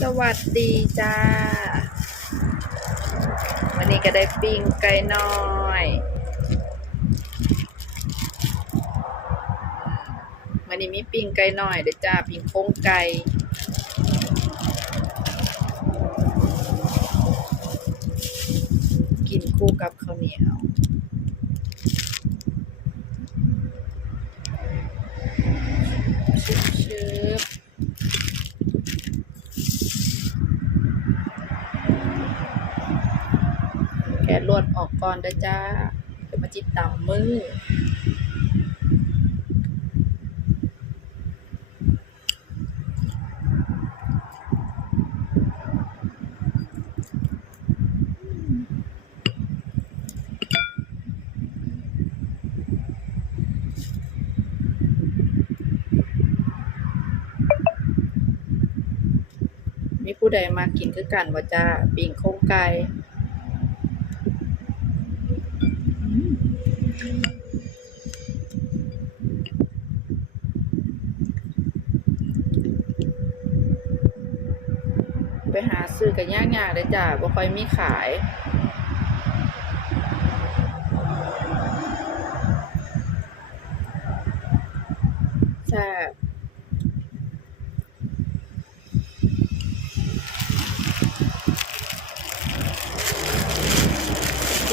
สวัสดีจ้า วันนี้ก็ได้ปิ้งไก่น้อยวันนี้มีปิ้งไก่น้อยเด้อจ้าปิ้งโค้งไก่กินคู่กับข้าวเหนียวชึบแกะลวดออกก่อนเด้อจ้าเดี๋ยวมาจิตต่ำมือมีผู้ใดมากินคือกันว่าจ้าปิ่งโครงไก่ ไปหาซื้อกันยากๆเลยจ้ะบ่ค่อยมีขาย แซ่บ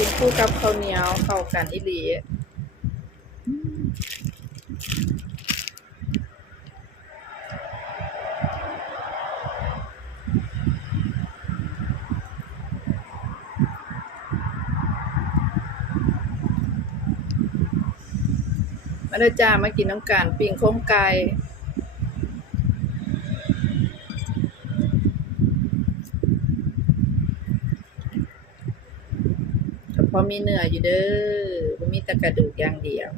กินคู่กับข้าวเหนียวเข้ากันอีหลีมาเด้อจ้ามากินน้ำกันปิ้งโค้งไก่ พราะมีเนื้ออยู่เด้อมีแต่กระดูกอย่างเดียว